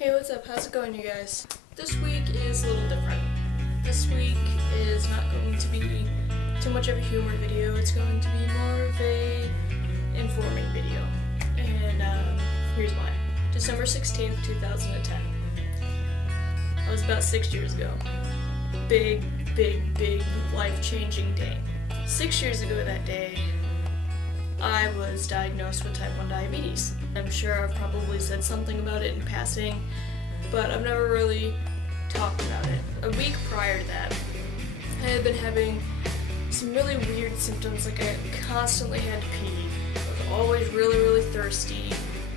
Hey, what's up? How's it going, you guys? This week is a little different. This week is not going to be too much of a humor video. It's going to be more of a informing video. And here's why. December 16th, 2010. I was about 6 years ago. Big life-changing day. 6 years ago that day, I was diagnosed with type 1 diabetes. I'm sure I've probably said something about it in passing, but I've never really talked about it. A week prior to that, I had been having some really weird symptoms, like I constantly had to pee. I was always really thirsty.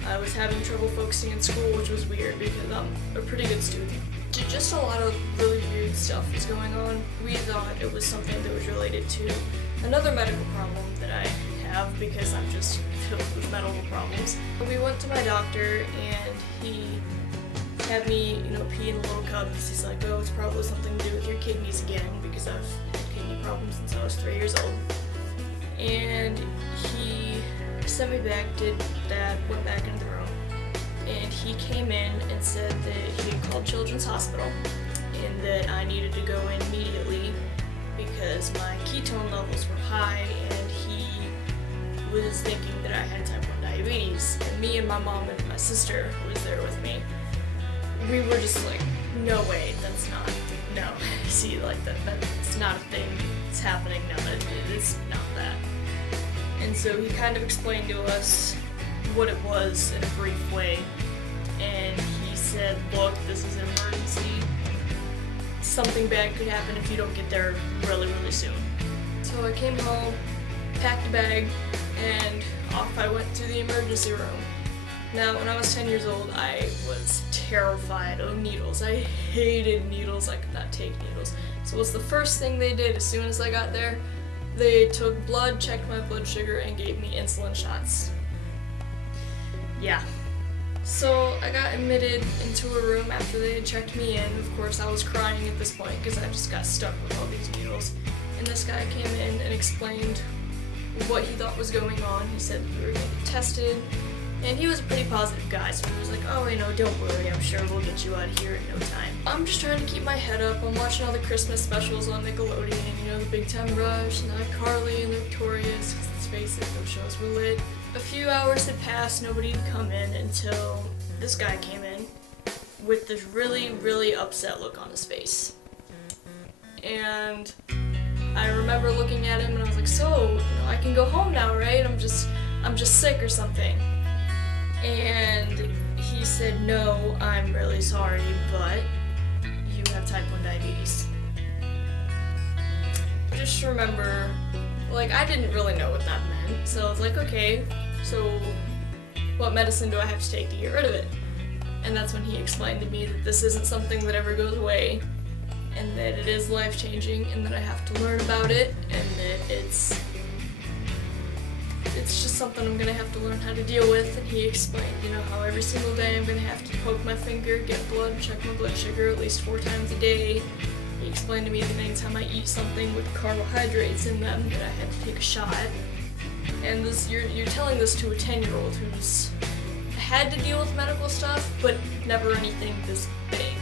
I was having trouble focusing in school, which was weird because I'm a pretty good student. Just a lot of really weird stuff was going on. We thought it was something that was related to another medical problem that I have because I'm just filled with medical problems. We went to my doctor and he had me, pee in a little cup because he's like, oh, it's probably something to do with your kidneys again because I've had kidney problems since I was 3 years old. And he sent me back, did that, went back into the room, and he came in and said that he had called Children's Hospital and that I needed to go in immediately because my ketone levels were high and he was thinking that I had type 1 diabetes. And me and my mom and my sister who was there with me, we were just like, no way, that's not, no. See, like, that's not a thing that's happening, no, it's not that. And so he kind of explained to us what it was in a brief way, and he said, look, this is an emergency. Something bad could happen if you don't get there really soon. So I came home, packed a bag, and off I went to the emergency room. Now, when I was 10 years old, I was terrified of needles. I hated needles. I could not take needles. So what's the first thing they did as soon as I got there? They took blood, checked my blood sugar, and gave me insulin shots. Yeah. So I got admitted into a room after they had checked me in. Of course, I was crying at this point because I just got stuck with all these needles. And this guy came in and explained what he thought was going on. He said we were going to get tested. And he was a pretty positive guy, so he was like, oh, don't worry, I'm sure we'll get you out of here in no time. I'm just trying to keep my head up. I'm watching all the Christmas specials on Nickelodeon, the Big Time Rush, and iCarly and the Victorious, because let's face it, those shows were lit. A few hours had passed, nobody had come in until this guy came in with this really upset look on his face. And I remember looking at him and I was like, so, I can go home now, right? I'm just sick or something. And he said, no, I'm really sorry, but you have type 1 diabetes. Just remember, I didn't really know what that meant, so I was like, okay, so what medicine do I have to take to get rid of it? And that's when he explained to me that this isn't something that ever goes away, and that it is life-changing, and that I have to learn about it, and that it's just something I'm gonna have to learn how to deal with. And he explained, how every single day I'm gonna have to poke my finger, get blood, check my blood sugar at least 4 times a day. He explained to me that anytime I eat something with carbohydrates in them, that I had to take a shot. And this, you're telling this to a 10-year-old who's had to deal with medical stuff, but never anything this big.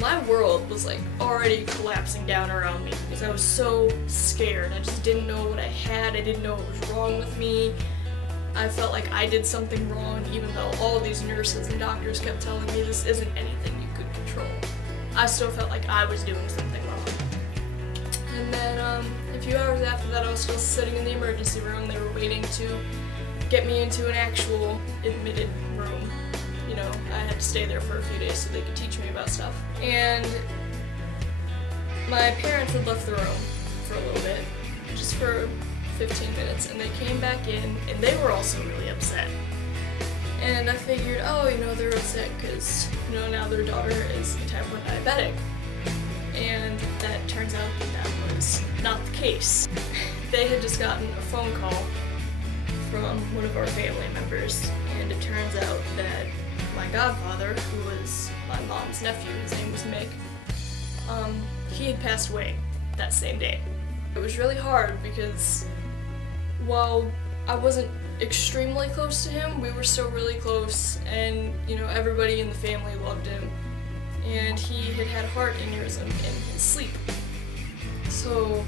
My world was already collapsing down around me because I was so scared. I just didn't know what I had. I didn't know what was wrong with me. I felt like I did something wrong, even though all these nurses and doctors kept telling me this isn't anything you could control. I still felt like I was doing something wrong. And then a few hours after that, I was still sitting in the emergency room. They were waiting to get me into an actual admitted room. I had to stay there for a few days so they could teach me about stuff. And my parents had left the room for a little bit, just for 15 minutes, and they came back in, and they were also really upset. And I figured, they're upset because, now their daughter is a type 1 diabetic. And that turns out that was not the case. They had just gotten a phone call from one of our family members, and it turns out that my godfather, who was my mom's nephew, his name was Mick, he had passed away that same day. It was really hard because while I wasn't extremely close to him. We were still really close, and you know, everybody in the family loved him. And he had heart aneurysm in his sleep. So,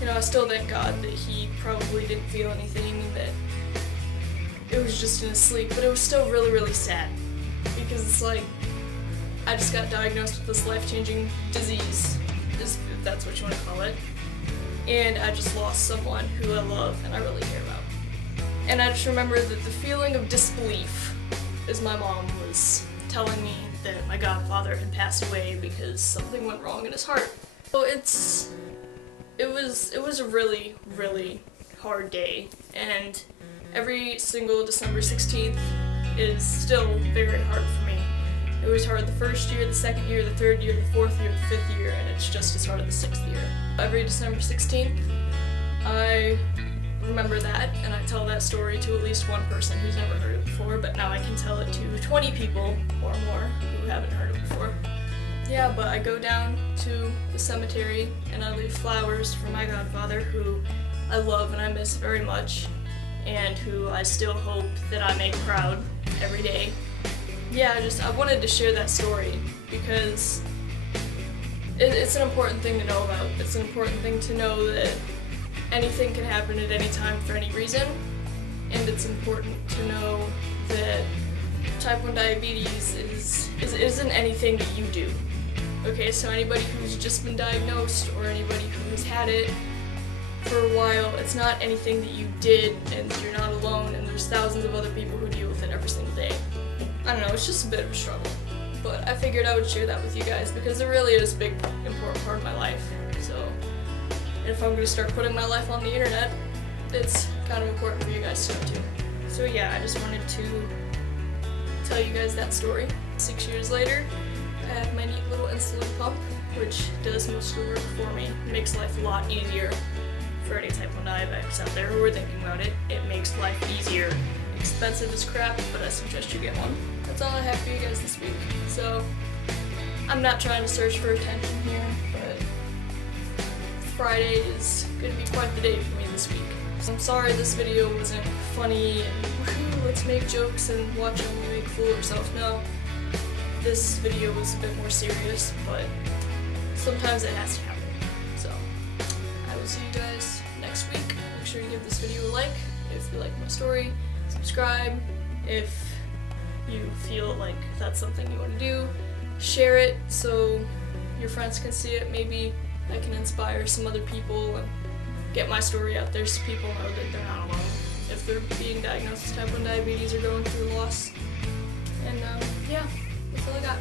you know, I still thank God that he probably didn't feel anything and that it was just in his sleep. But it was still really, really sad because it's like I just got diagnosed with this life-changing disease, if that's what you want to call it. And I just lost someone who I love and I really care about. And I just remember that the feeling of disbelief as my mom was telling me that my godfather had passed away because something went wrong in his heart. So it was a really, really hard day, and every single December 16th is still very hard for me. It was hard the first year, the second year, the third year, the fourth year, the fifth year, and it's just as hard the sixth year. Every December 16th, I remember that, and I tell that story to at least one person who's never heard it before, but now I can tell it to 20 people or more who haven't heard it before. Yeah, but I go down to the cemetery and I leave flowers for my godfather, who I love and I miss very much, and who I still hope that I make proud every day. Yeah, I wanted to share that story because it's an important thing to know about. It's an important thing to know that anything can happen at any time for any reason, and it's important to know that type 1 diabetes isn't anything that you do. Okay, so anybody who's just been diagnosed or anybody who has had it for a while, it's not anything that you did, and you're not alone, and there's thousands of other people who deal with it every single day. I don't know, it's just a bit of a struggle. But I figured I would share that with you guys because it really is a big, important part of my life. So, and if I'm going to start putting my life on the internet, it's kind of important for you guys to know too. So yeah, I just wanted to tell you guys that story. 6 years later, I have my neat little insulin pump, which does most of the work for me. It makes life a lot easier for any type 1 diabetics out there who are thinking about it. It makes life easier. Expensive as crap, but I suggest you get one. That's all I have for you guys this week. So, I'm not trying to search for attention here, but Friday is going to be quite the day for me this week. So I'm sorry this video wasn't funny and woohoo, let's make jokes and watch only make a fool of ourselves. No, this video was a bit more serious, but sometimes it has to happen. So, I will see you guys next week. Make sure you give this video a like if you like my story. Subscribe if you feel like that's something you want to do. Share it so your friends can see it. Maybe I can inspire some other people and get my story out there so people know that they're not alone if they're being diagnosed with type 1 diabetes or going through loss. And yeah, that's all I got.